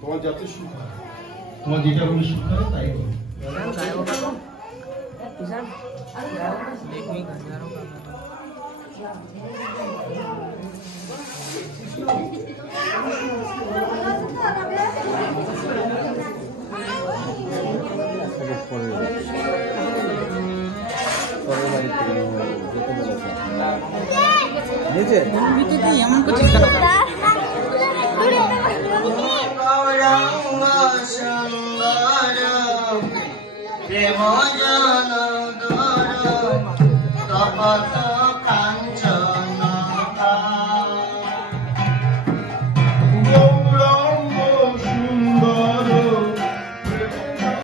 তোমার যাতে সুখ হয়, তোমার যেটা বলে সুখ হয় তাই করো। এমন করছিস কেন? প্রেম জন তপত